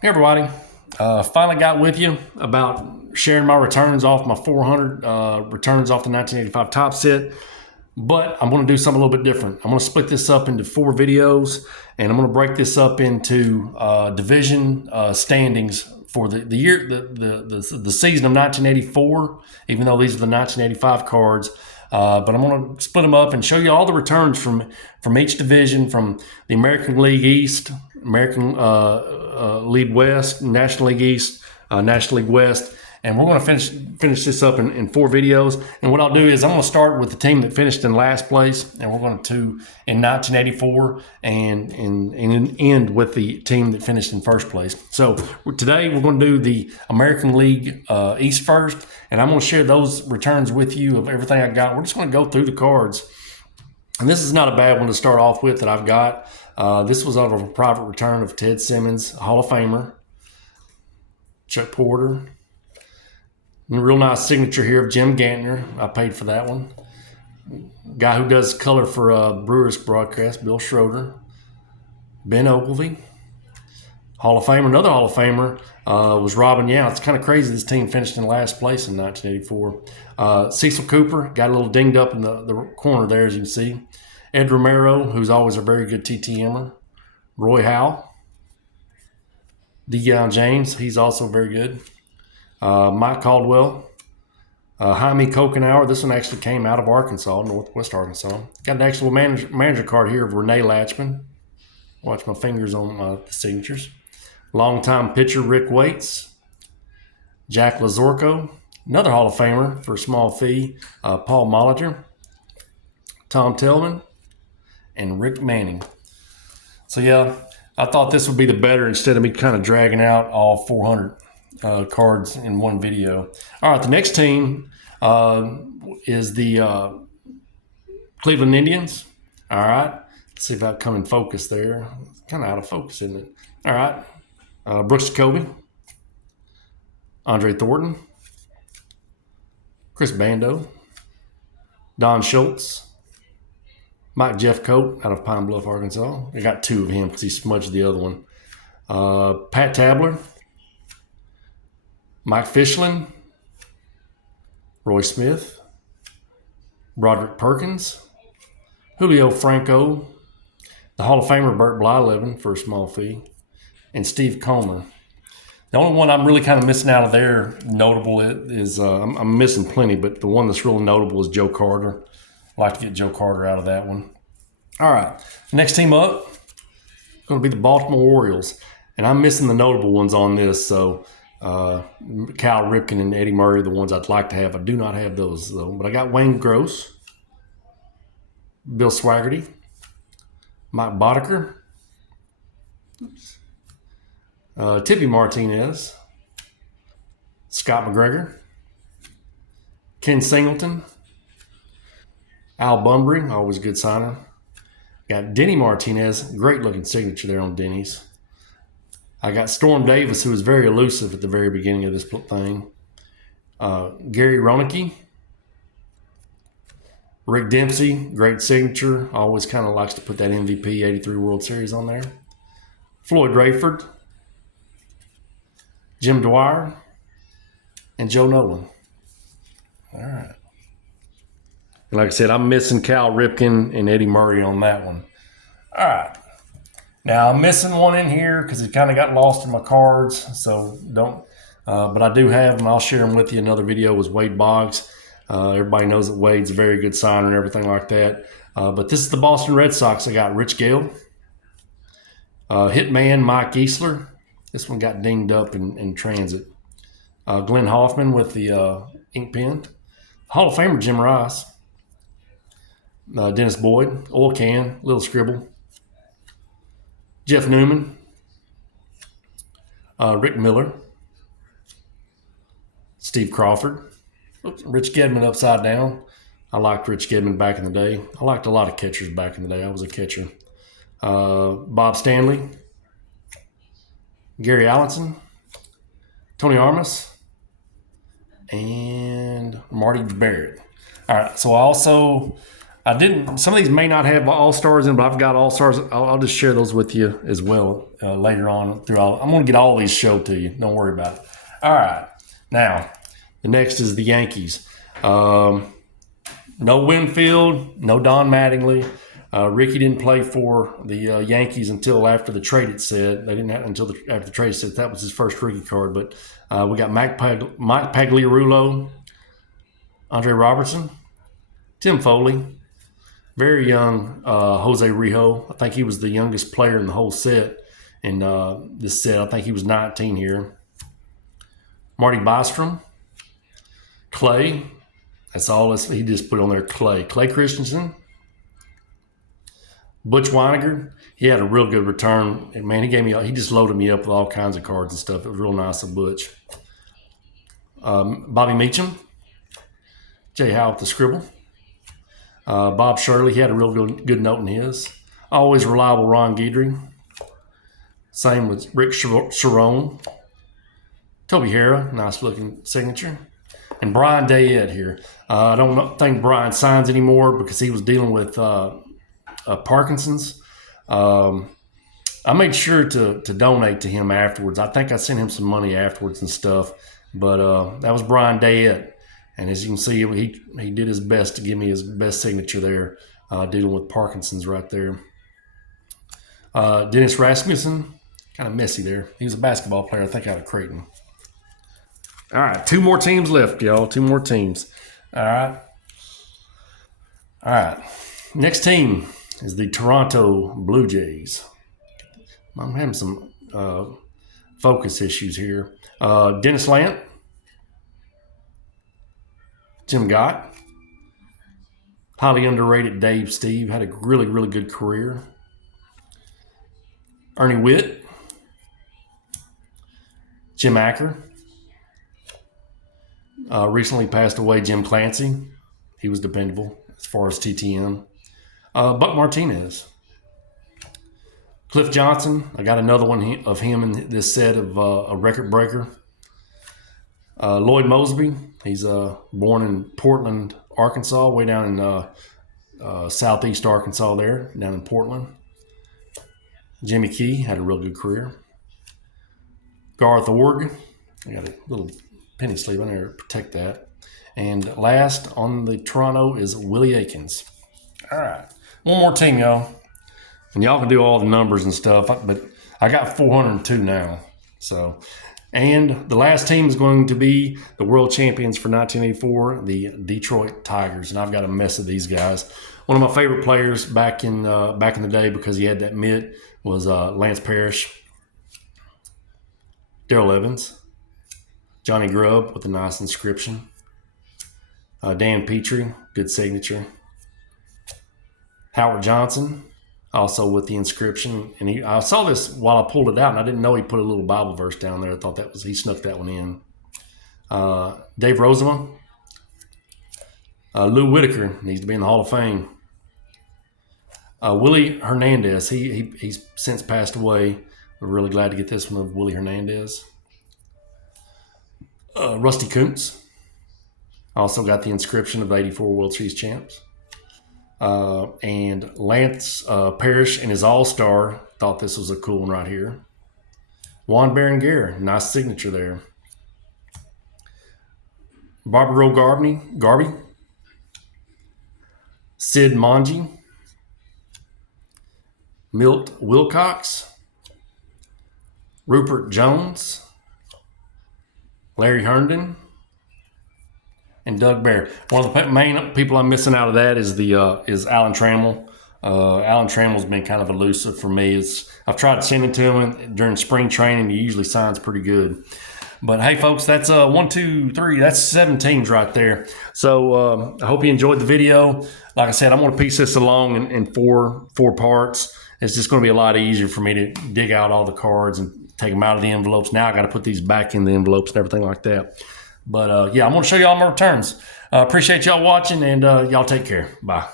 Hey everybody, finally got with you about sharing my returns off my 400 returns off the 1985 top set, but I'm going to do something a little bit different. I'm going to split this up into 4 videos, and I'm going to break this up into division standings for the year, the season of 1984. Even though these are the 1985 cards, but I'm going to split them up and show you all the returns from each division, from the American League East, American League West, National League East, National League West, and we're going to finish this up in 4 videos. And what I'll do is I'm going to start with the team that finished in last place, and we're going to in 1984, and end with the team that finished in first place. So today we're going to do the American League East first, and I'm going to share those returns with you of everything I got. We're just going to go through the cards. And this is not a bad one to start off with that I've got. This was out of a private return of Ted Simmons, Hall of Famer. Chuck Porter. And a real nice signature here of Jim Gantner. I paid for that one. Guy who does color for Brewers broadcast, Bill Schroeder. Ben Ogilvy. Hall of Famer. Another Hall of Famer was Robin Yount. It's kind of crazy this team finished in last place in 1984. Cecil Cooper got a little dinged up in the corner there, as you can see. Ed Romero, who's always a very good TTMer. Roy Howe. Deion James, he's also very good. Mike Caldwell. Jaime Kokenauer. This one actually came out of Arkansas, Northwest Arkansas. Got an actual manager card here of Renee Latchman. Watch my fingers on the signatures. Longtime pitcher Rick Waits. Jack Lazorko. Another Hall of Famer for a small fee. Paul Molitor. Tom Tillman. And Rick Manning. So yeah, I thought this would be the better instead of me kind of dragging out all 400 cards in one video. All right, the next team is the Cleveland Indians. All right, let's see if I come in focus there. It's kind of out of focus, isn't it? All right, Brooks Jacoby, Andre Thornton, Chris Bando, Don Schultz, Mike Jeffcoat out of Pine Bluff, Arkansas. I got 2 of him because he smudged the other one. Pat Tabler, Mike Fischlin, Roy Smith, Broderick Perkins, Julio Franco, the Hall of Famer Burt Blyleven for a small fee, and Steve Comer. The only one I'm really kind of missing out of there, notable, is I'm missing plenty, but the one that's really notable is Joe Carter. I'd like to get Joe Carter out of that one. All right, next team up is going to be the Baltimore Orioles, and I'm missing the notable ones on this. So Cal Ripken and Eddie Murray are the ones I'd like to have. I do not have those though, but I got Wayne Gross, Bill Swaggerty, Mike Boddicker, Tippy Martinez, Scott McGregor, Ken Singleton, Al Bunbury, always a good signer. Got Denny Martinez, great looking signature there on Denny's. I got Storm Davis, who was very elusive at the very beginning of this thing. Gary Ronicki, Rick Dempsey, great signature. Always kind of likes to put that MVP 83 World Series on there. Floyd Rayford, Jim Dwyer, and Joe Nolan. All right. And like I said, I'm missing Cal Ripken and Eddie Murray on that one. All right. Now, I'm missing one in here because it kind of got lost in my cards. So don't, but I do have them. I'll share them with you. Another video was Wade Boggs. Everybody knows that Wade's a very good signer and everything like that. But this is the Boston Red Sox. I got Rich Gale, Hitman Mike Easler. This one got dinged up in transit. Glenn Hoffman with the ink pen. Hall of Famer Jim Rice. Dennis Boyd, oil can, little scribble. Jeff Newman, Rick Miller, Steve Crawford, Rich Gedman upside down. I liked Rich Gedman back in the day. I liked a lot of catchers back in the day. I was a catcher. Bob Stanley, Gary Allenson, Tony Armas, and Marty Barrett. All right, so I didn't. Some of these may not have all stars in, but I've got all stars. I'll just share those with you as well later on. I'm going to get all these shown to you. Don't worry about it. All right. Now, the next is the Yankees. No Winfield, no Don Mattingly. Ricky didn't play for the Yankees until after the trade. It said they didn't have until after the trade. Said that was his first rookie card. But we got Mike Pagliarulo, Andre Robertson, Tim Foley, very young Jose Rijo. I think he was the youngest player in the whole set. In this set, I think he was 19 here. Marty Bostrom, Clay. That's all he just put on there. Clay Christensen. Butch Weiniger, he had a real good return. And man, he just loaded me up with all kinds of cards and stuff. It was real nice of Butch. Bobby Meacham, Jay Howe with the scribble. Bob Shirley, he had a real good note in his. Always reliable Ron Guidry. Same with Rick Sharon. Toby Harrah, nice looking signature. And Brian Dayette here. I don't think Brian signs anymore because he was dealing with Parkinson's. I made sure to donate to him afterwards. I think I sent him some money afterwards and stuff. But that was Brian Dayette. And as you can see, he did his best to give me his best signature there, dealing with Parkinson's right there. Dennis Rasmussen, kind of messy there. He was a basketball player, I think, out of Creighton. All right, 2 more teams left, y'all. 2 more teams. All right. Next team is the Toronto Blue Jays. I'm having some focus issues here. Dennis Lant, Jim Gott, highly underrated Dave Steve, had a really, really good career. Ernie Witt, Jim Acker, recently passed away Jim Clancy. He was dependable as far as TTM. Buck Martinez. Cliff Johnson, I got another one of him in this set of a record breaker. Lloyd Mosby, he's born in Portland, Arkansas, way down in southeast Arkansas there, down in Portland. Jimmy Key had a real good career. Garth Org, I got a little penny sleeve on there to protect that. And last on the Toronto is Willie Aikens. All right, one more team, y'all. And y'all can do all the numbers and stuff, but I got 402 now. So, and the last team is going to be the world champions for 1984, the Detroit Tigers. And I've got a mess of these guys. One of my favorite players back in the day because he had that mitt was Lance Parrish, Darrell Evans, Johnny Grubb with a nice inscription, Dan Petrie, good signature, Howard Johnson, also with the inscription. And I saw this while I pulled it out, and I didn't know he put a little Bible verse down there. I thought he snuck that one in. Dave Rozema, Lou Whitaker needs to be in the Hall of Fame. Willie Hernandez, he's since passed away. We're really glad to get this one of Willie Hernandez. Rusty Kuntz, also got the inscription of the 84 World Series champs. And Lance Parrish and his All-Star, thought this was a cool one right here. Juan Berenguer, nice signature there. Barbaro Garby, Sid Monge, Milt Wilcox, Rupert Jones, Larry Herndon, and Doug Bear. One of the main people I'm missing out of that is Alan Trammell. Alan Trammell's been kind of elusive for me. I've tried sending to him during spring training. He usually signs pretty good. But hey, folks, that's 1, 2, 3. That's 7 teams right there. So I hope you enjoyed the video. Like I said, I'm going to piece this along in four parts. It's just going to be a lot easier for me to dig out all the cards and take them out of the envelopes. Now I got to put these back in the envelopes and everything like that. But yeah, I'm going to show you all my returns. Appreciate y'all watching, and y'all take care. Bye.